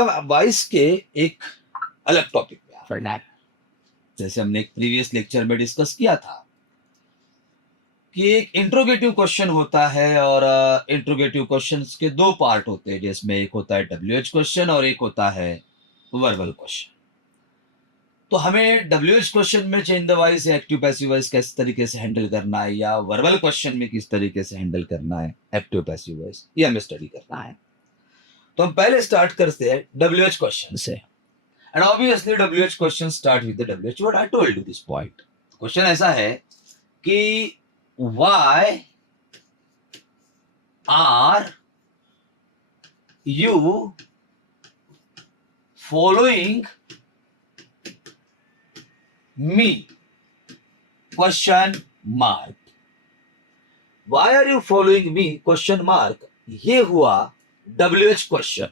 हम 22 के एक अलग टॉपिक पे आ रहे हैं। जैसे हमने एक प्रीवियस लेक्चर में डिस्कस किया था कि एक इंट्रोगेटिव क्वेश्चन होता है और इंट्रोगेटिव क्वेश्चंस के दो पार्ट होते हैं, जिसमें एक होता है WH क्वेश्चन और एक होता है वर्बल क्वेश्चन। तो हमें WH क्वेश्चन में चेंज द वॉइस या एक्टिव पैसिव वॉइस किस तरीके से हैंडल करना है, या वर्बल क्वेश्चन में किस तरीके से हैंडल करना है एक्टिव पैसिव वॉइस, ये हमें स्टडी करना है। तो हम पहले स्टार्ट करते हैं WH क्वेश्चन से। And obviously WH question start with the WH what I told you this point. Question ऐसा है कि why are you following me? Question mark. Why are you following me? Question mark. ये हुआ WH question.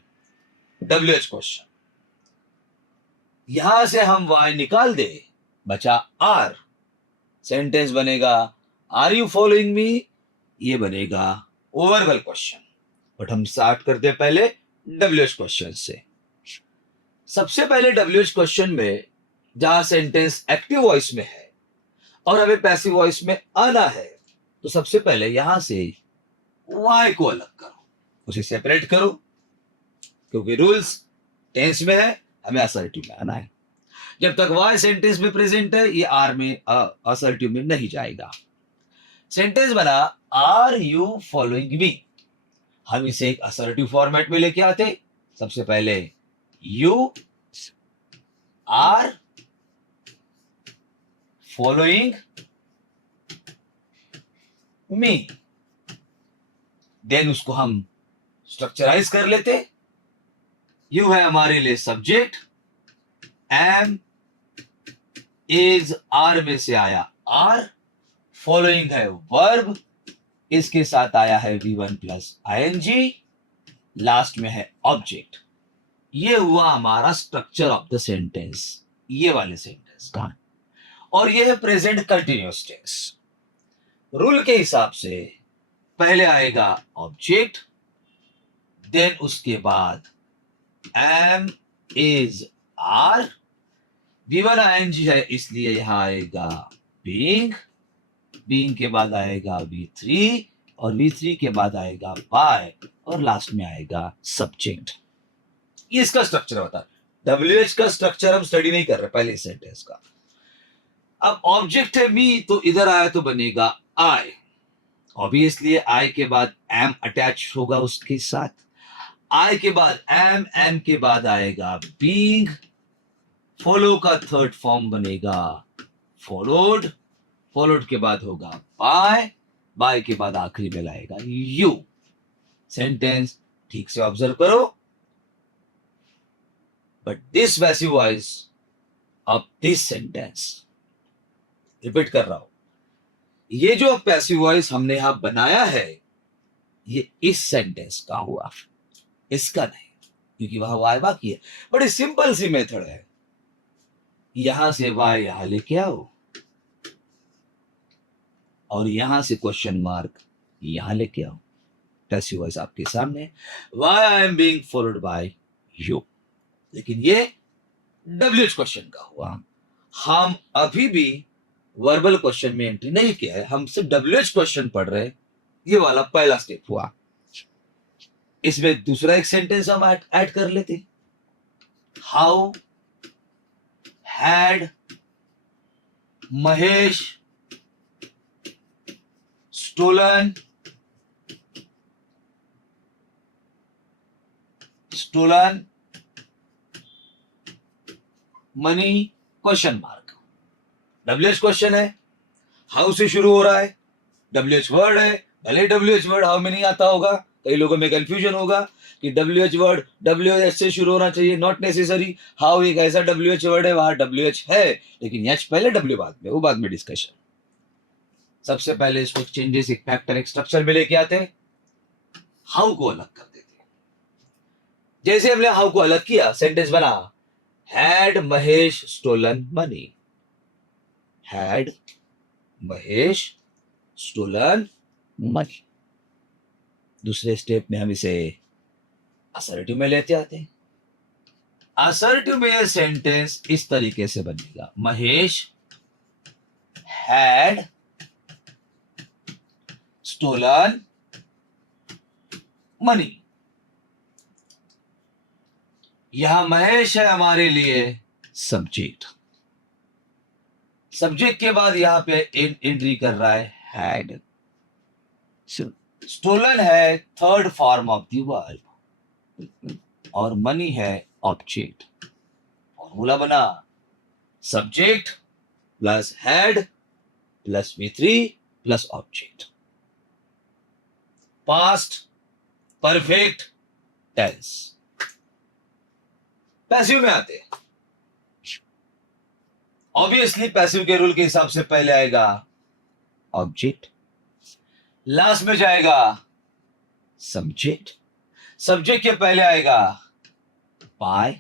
WH question यहां से हम Y निकाल दे, बचा R। सेंटेंस बनेगा आर यू फॉलोइंग मी, ये बनेगा ओवरऑल क्वेश्चन। बट हम स्टार्ट करते पहले WH क्वेश्चन से। सबसे पहले WH क्वेश्चन में जहां सेंटेंस एक्टिव वॉइस में है और हमें पैसिव वॉइस में आना है, तो सबसे पहले यहां से Y को अलग करो, उसे सेपरेट करो, क्योंकि रूल्स टेंस में है, हमें असर्टिव में आना है। जब तक Y सेंटेंस में प्रेजेंट है, ये R में असर्टिव में नहीं जाएगा। सेंटेंस बना आर यू फॉलोइंग मी, हम इसे एक असर्टिव फॉर्मेट में लेके आते। सबसे पहले you are following me, then उसको हम स्ट्रक्चराइज कर लेते। यू है हमारे लिए सब्जेक्ट, एम इज आर में से आया आर, फॉलोइंग है वर्ब, इसके साथ आया है V1 प्लस ING, लास्ट में है ऑब्जेक्ट। ये हुआ हमारा स्ट्रक्चर ऑफ द सेंटेंस, ये वाले सेंटेंस का। और ये है प्रेजेंट कंटिन्यूअस टेंस। रूल के हिसाब से पहले आएगा ऑब्जेक्ट, देन उसके बाद M is are, V1 ING है इसलिए यहां आएगा बीइंग, बीइंग के बाद आएगा V3 और V3 के बाद आएगा बाय और लास्ट में आएगा सब्जेक्ट। ये इसका स्ट्रक्चर होता है। WH का स्ट्रक्चर हम स्टडी नहीं कर रहे पहले सेंटेंस का। अब ऑब्जेक्ट है मी, तो इधर आया तो बनेगा I। ऑब्वियसली I के बाद एम अटैच होगा उसके साथ, I के बाद एम के बाद आएगा बीइंग, फॉलो का थर्ड फॉर्म बनेगा फॉलोड, फॉलोड के बाद होगा बाय, बाय के बाद आखिरी में लाएगा यू। सेंटेंस ठीक से ऑब्जर्व करो। But this passive voice of this sentence, repeat कर रहा हूं, ये जो पैसिव वॉइस हमने यहां बनाया है, ये इस सेंटेंस का हुआ, इसका नहीं, क्योंकि वहां वाई बाकी है। बड़ी सिंपल सी मेथड है, यहां से वाई यहां लेके आओ और यहां से क्वेश्चन मार्क यहां लेके आओ। पैसिव वॉइस आपके सामने, why I am being followed by you. लेकिन ये WH क्वेश्चन का हुआ। हम अभी भी वर्बल क्वेश्चन में एंट्री नहीं किया है, हम सिर्फ WH क्वेश्चन पढ़ रहे हैं। ये वाला पहला स्टेप हुआ। इसमें दूसरा एक सेंटेंस हम ऐड कर लेते। How had Mahesh stolen money question mark. WH question है, हाउ से शुरू हो रहा है, WH वर्ड है, भले WH वर्ड हाउ में नहीं आता होगा, कई लोगों में कंफ्यूजन होगा कि WH वर्ड WH से शुरू होना चाहिए, नॉट नेसेसरी। हाउ एक ऐसा WH वर्ड है, वहां WH है, लेकिन H पहले W बाद में, वो बाद में डिस्कशन। सबसे पहले इसको चेंजेस एक फैक्टर एक स्ट्रक्चर में लेके आते हैं, हाउ को अलग कर देते हैं। जैसे हमने हाउ को अलग किया, सेंटेंस बना had Mahesh stolen money, had Mahesh stolen money. दूसरे स्टेप में हम इसे असर्टिव में लेते आते हैं। असर्टिव में यह सेंटेंस इस तरीके से बनेगा, महेश हैड स्टोलन मनी। यहां महेश है हमारे लिए सब्जेक्ट, सब्जेक्ट के बाद यहां पे एंट्री कर रहा है हैड। स्टोलन है third form of the verb और मनी है ऑब्जेक्ट। फॉर्मूला बना, subject plus had plus V3 plus object. Past perfect tense. Passive में आते हैं, ऑब्वियसली पैसिव के रूल के हिसाब से पहले आएगा ऑब्जेक्ट, लास्ट में जाएगा सब्जेक्ट, सब्जेक्ट के पहले आएगा बाय,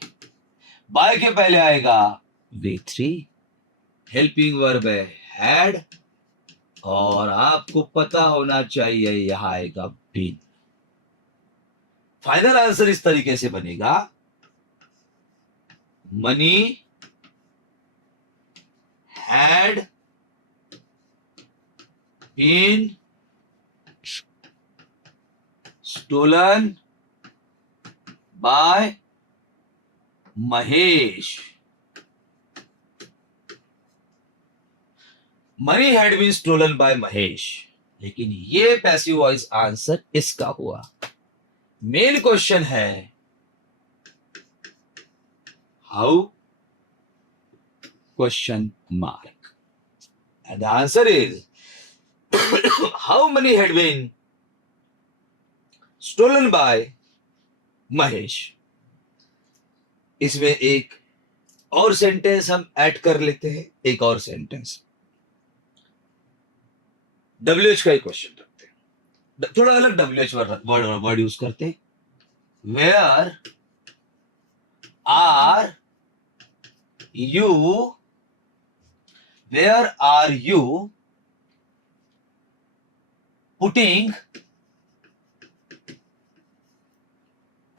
बाय के पहले आएगा V3, हेल्पिंग वर्ब है हैड, और आपको पता होना चाहिए यहां आएगा बीन। फाइनल आंसर इस तरीके से बनेगा, money had been stolen by Mahesh. Money had been stolen by Mahesh, लेकिन ये पैसिव वॉइस आंसर इसका हुआ। मेन क्वेश्चन है how, question mark, and the answer is how money had been stolen by Mahesh. इसमें एक और सेंटेंस हम ऐड कर लेते हैं, एक और सेंटेंस WH का ही क्वेश्चन रखते हैं, थोड़ा अलग WH वर्ड यूज करते हैं। Where are you putting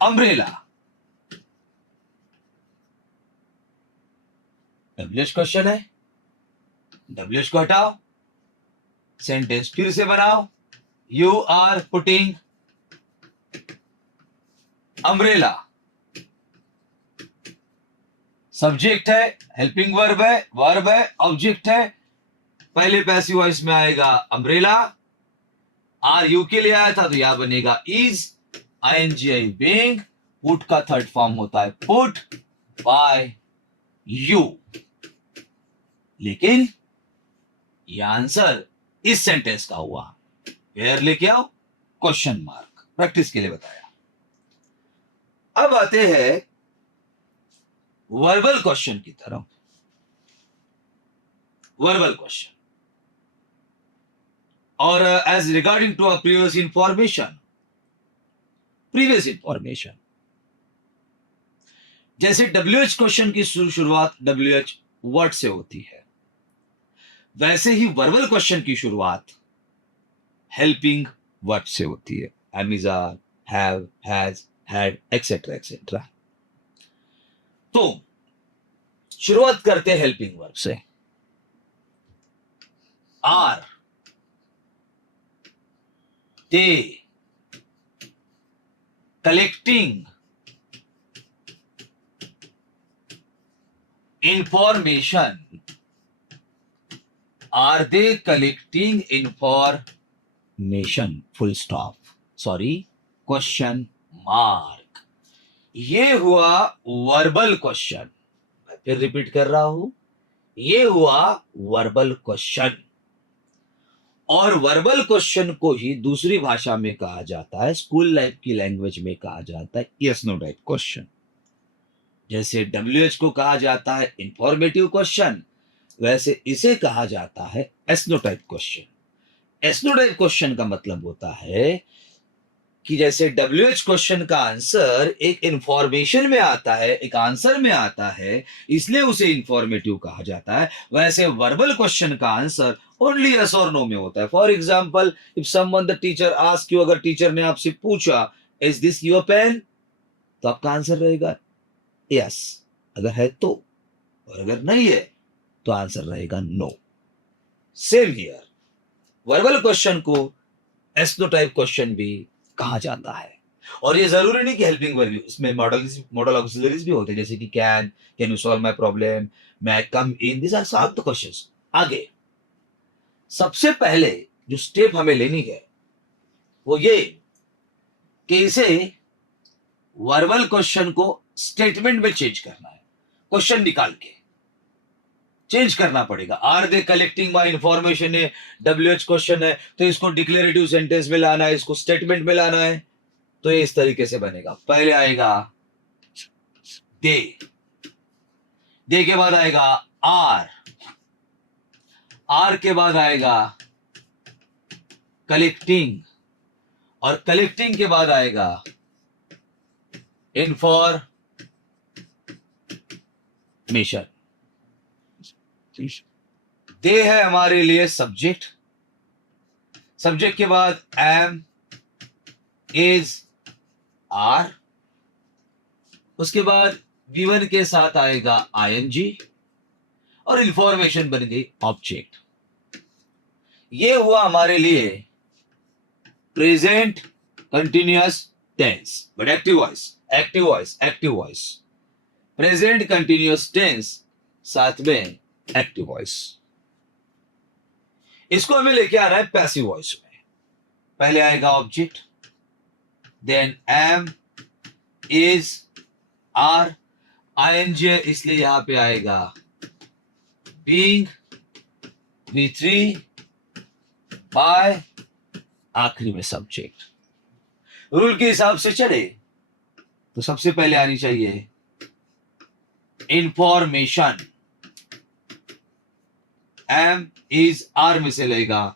umbrella. WH question है, WH को हटाओ, सेंटेंस फिर से बनाओ, you are putting umbrella. Subject है, हेल्पिंग वर्ब है, ऑब्जेक्ट है, पहले पैसिव वॉइस में आएगा अम्ब्रेला, आर यू के लिए आया था तो यहां बनेगा इज, ING बीइंग, पुट का थर्ड फॉर्म होता है पुट बाय यू। लेकिन यह आंसर इस सेंटेंस का हुआ, वेयर लेके आओ क्वेश्चन मार्क, प्रैक्टिस के लिए बताया। अब आते हैं वर्बल क्वेश्चन की तरफ। वर्बल क्वेश्चन, और as regarding to previous information, जैसे WH क्वेश्चन की शुरुआत WH वर्ड से होती है, वैसे ही वर्बल क्वेश्चन की शुरुआत हेल्पिंग वर्ड से होती है, अमेज़न, have, has, had, etcetera etcetera. तो शुरुआत करते हैं हेल्पिंग वर्ब से। Are they collecting information, are they collecting information, full stop, sorry question mark. ये हुआ वर्बल क्वेश्चन, मैं फिर रिपीट कर रहा हूं, ये हुआ वर्बल क्वेश्चन। और वर्बल क्वेश्चन को ही दूसरी भाषा में कहा जाता है, स्कूल लाइफ की लैंग्वेज में कहा जाता है यस नो टाइप क्वेश्चन। जैसे WH को कहा जाता है इंफॉर्मेटिव क्वेश्चन, वैसे इसे कहा जाता है yes no type question. Yes no type question का मतलब होता है कि जैसे WH क्वेश्चन का आंसर एक इंफॉर्मेशन में आता है, एक आंसर में आता है, इसलिए उसे इंफॉर्मेटिव कहा जाता है, वैसे वर्बल क्वेश्चन का आंसर ओनली यस और नो में होता है। For example, if someone the teacher ask you, अगर टीचर ने आपसे पूछा इज दिस योर पेन, तो आपका आंसर रहेगा यस, अगर है तो, और अगर नहीं है तो आंसर रहेगा no. Same here, verbal question को एस्नोटाइप क्वेश्चन भी कहा जाता है। और ये जरूरी नहीं कि हेल्पिंग वर्ब, इसमें मॉडल ऑक्सिलरीज भी होते हैं, जैसे कि can you solve my problem, may I come in, this are some of the questions. आगे सबसे पहले जो स्टेप हमें लेनी है वो ये कि इसे वर्बल क्वेश्चन को स्टेटमेंट में चेंज करना है। क्वेश्चन निकाल के चेंज करना पड़ेगा। Are they collecting my information है, WH क्वेश्चन है, तो इसको डिक्लेरेटिव सेंटेंस में लाना है, इसको स्टेटमेंट में लाना है। तो ये इस तरीके से बनेगा। पहले आएगा दे, दे के बाद आएगा आर के बाद आएगा कलेक्टिंग, और कलेक्टिंग के बाद आएगा इंफॉर्मेशन। दे है हमारे लिए सब्जेक्ट, सब्जेक्ट के बाद एम, इज, आर, उसके बाद V1 के साथ आएगा ING, और इंफॉर्मेशन बन गई ऑब्जेक्ट। ये हुआ हमारे लिए present continuous tense, but active voice, active voice, active voice, present continuous tense साथ में एक्टिव वॉइस। इसको हमें लेके आ रहा है पैसिव वॉइस में। पहले आएगा object, then am, is, are, ING, इसलिए यहां पे आएगा बीइंग, V3, बाय, आखिरी में सब्जेक्ट। रूल के हिसाब से चले तो सबसे पहले आनी चाहिए इंफॉर्मेशन, एम, इज, आर में से लेगा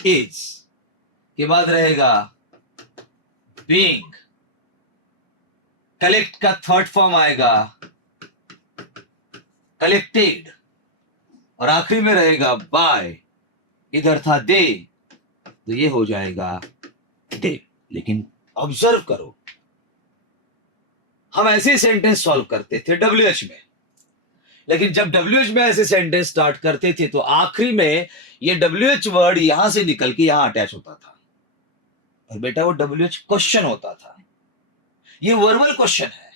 इज, के बाद रहेगा बीइंग, कलेक्ट का थर्ड फॉर्म आएगा कलेक्टेड, और आखिरी में रहेगा बाय, इधर था दे तो ये हो जाएगा दे। लेकिन ऑब्जर्व करो, हम ऐसे सेंटेंस सॉल्व करते थे WH में, लेकिन जब WH में ऐसे सेंटेंस स्टार्ट करते थे तो आखिरी में ये WH वर्ड यहां से निकल के यहां अटैच होता था, और बेटा वो WH क्वेश्चन होता था। ये वर्बल क्वेश्चन है,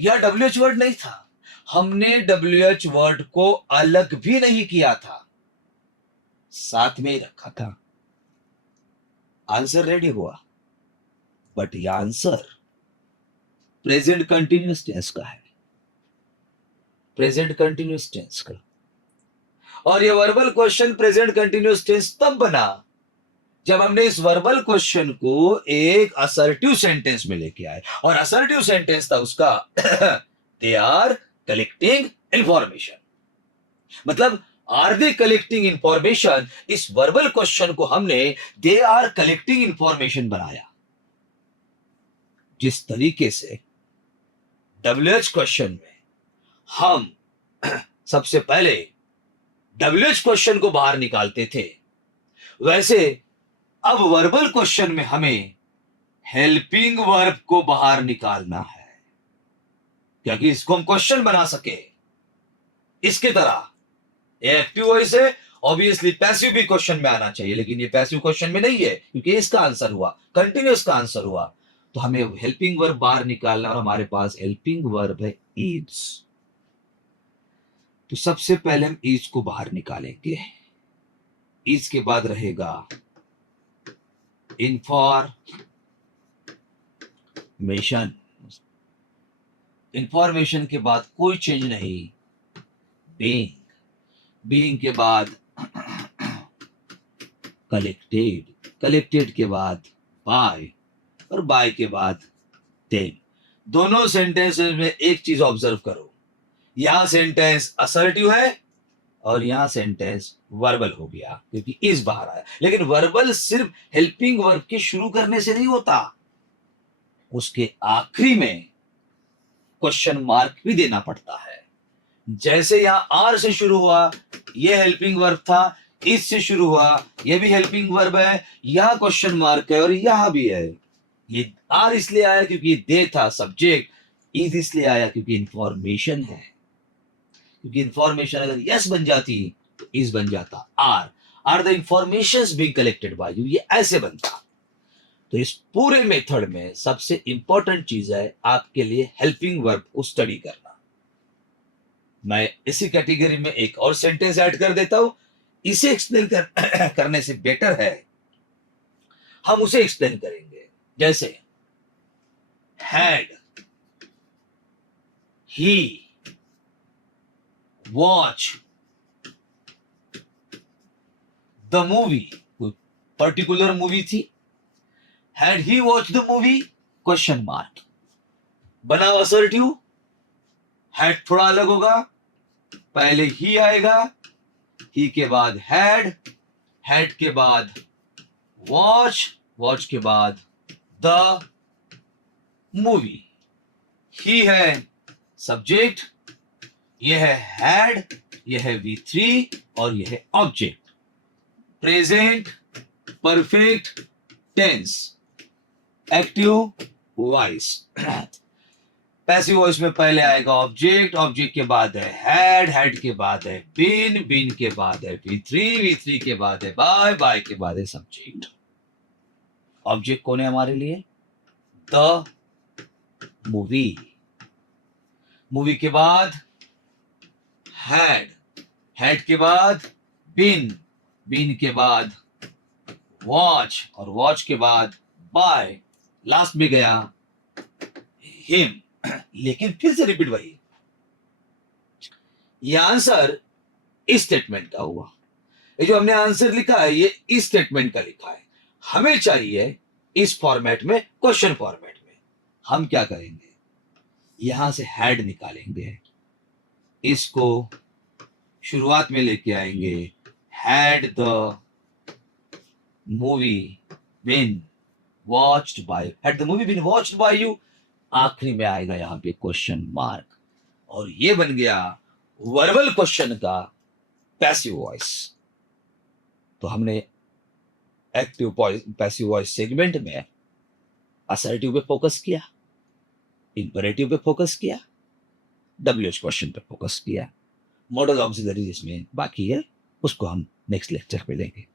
यह WH वर्ड नहीं था। हमने WH वर्ड को अलग भी नहीं किया था, साथ में ही रखा था। आंसर रेडी हुआ, बट यह आंसर प्रेजेंट कंटिन्यूअस टेंस का है, प्रेजेंट कंटिन्यूअस टेंस का। और ये verbal question present continuous tense तब बना जब हमने इस वर्बल क्वेश्चन को एक असर्टिव सेंटेंस में लेके आए, और असर्टिव सेंटेंस था उसका दे आर कलेक्टिंग इंफॉर्मेशन। मतलब आर दे कलेक्टिंग इंफॉर्मेशन, इस वर्बल क्वेश्चन को हमने दे आर कलेक्टिंग इंफॉर्मेशन बनाया। जिस तरीके से WH क्वेश्चन में हम सबसे पहले WH क्वेश्चन को बाहर निकालते थे, वैसे अब वर्बल क्वेश्चन में हमें हेल्पिंग वर्ब को बाहर निकालना है, क्योंकि इसको हम क्वेश्चन बना सके। इसके तरह ये एक्टिव वॉइस है, ऑब्वियसली पैसिव भी क्वेश्चन में आना चाहिए, लेकिन ये पैसिव क्वेश्चन में नहीं है क्योंकि इसका आंसर हुआ कंटिन्यूअस का आंसर हुआ। तो हमें हेल्पिंग वर्ब बाहर निकालना, और हमारे पास हेल्पिंग वर्ब है इज। तो सबसे पहले हम इज को बाहर निकालेंगे। इज के बाद रहेगा इंफॉर्मेशन, इंफॉर्मेशन के बाद कोई चेंज नहीं, बीइंग, बीइंग के बाद कलेक्टेड, कलेक्टेड के बाद बाय, और बाय के बाद देन। दोनों सेंटेंसेस में एक चीज ऑब्जर्व करो, यहां सेंटेंस असर्टिव है और यहां सेंटेंस वर्बल हो गया क्योंकि इस बाहर आया। लेकिन वर्बल सिर्फ हेल्पिंग वर्ब के शुरू करने से नहीं होता, उसके आखिरी में क्वेश्चन मार्क भी देना पड़ता है। जैसे यहां आर से शुरू हुआ, यह हेल्पिंग वर्ब था, इस से शुरू हुआ, यह भी हेल्पिंग वर्ब है, यहां क्वेश्चन मार्क है और यहां भी है। ये आर इसलिए आया क्योंकि दे था सब्जेक्ट, इज इसलिए आया क्योंकि इंफॉर्मेशन है, क्योंकि इंफॉर्मेशन अगर यस बन जाती तो इज बन जाता are the informations being collected by you, ये ऐसे बनता। तो इस पूरे मेथड में सबसे इंपॉर्टेंट चीज है आपके लिए हेल्पिंग वर्ब को स्टडी करना। मैं इसी कैटेगरी में एक और सेंटेंस ऐड कर देता हूं, इसे एक्सप्लेन करने से बेटर है हम उसे एक्सप्लेन करेंगे। जैसे had he watch the movie, कोई पर्टिकुलर मूवी थी, had he watch the movie question mark, बना असर्टिव, हैड थोड़ा अलग होगा, पहले ही आएगा, ही के बाद हैड के बाद वॉच, वॉच के बाद द मूवी। ही है सब्जेक्ट, यह है हैड, यह है V3 और यह है object. Present perfect tense, active voice. Passive voice में पहले आएगा ऑब्जेक्ट, ऑब्जेक्ट के बाद है हैड के बाद है बीन के बाद है V3 के बाद है बाय के बाद है सब्जेक्ट। ऑब्जेक्ट कौन है हमारे लिए? The movie. मूवी के बाद हैड के बाद बीन के बाद वॉच और वॉच के बाद बाय, लास्ट में गया हिम। लेकिन फिर से रिपीट वही, ये आंसर इस स्टेटमेंट का हुआ। ये जो हमने आंसर लिखा है ये इस स्टेटमेंट का लिखा है, हमें चाहिए इस फॉर्मेट में, क्वेश्चन फॉर्मेट में। हम क्या करेंगे, यहां से हैड निकालेंगे, इसको शुरुआत में लेके आएंगे, had the movie been watched by, had the movie been watched by you, आखिरी में आएगा यहां पे क्वेश्चन मार्क, और ये बन गया वर्बल क्वेश्चन का पैसिव वॉइस। तो हमने एक्टिव पैसिव वॉइस सेगमेंट में असर्टिव पे फोकस किया, इंपरेटिव पे फोकस किया, WH क्वेश्चन पे फोकस किया, मॉडल ऑक्सिलरी जिसमें बाकी है उसको हम नेक्स्ट लेक्चर में लेंगे।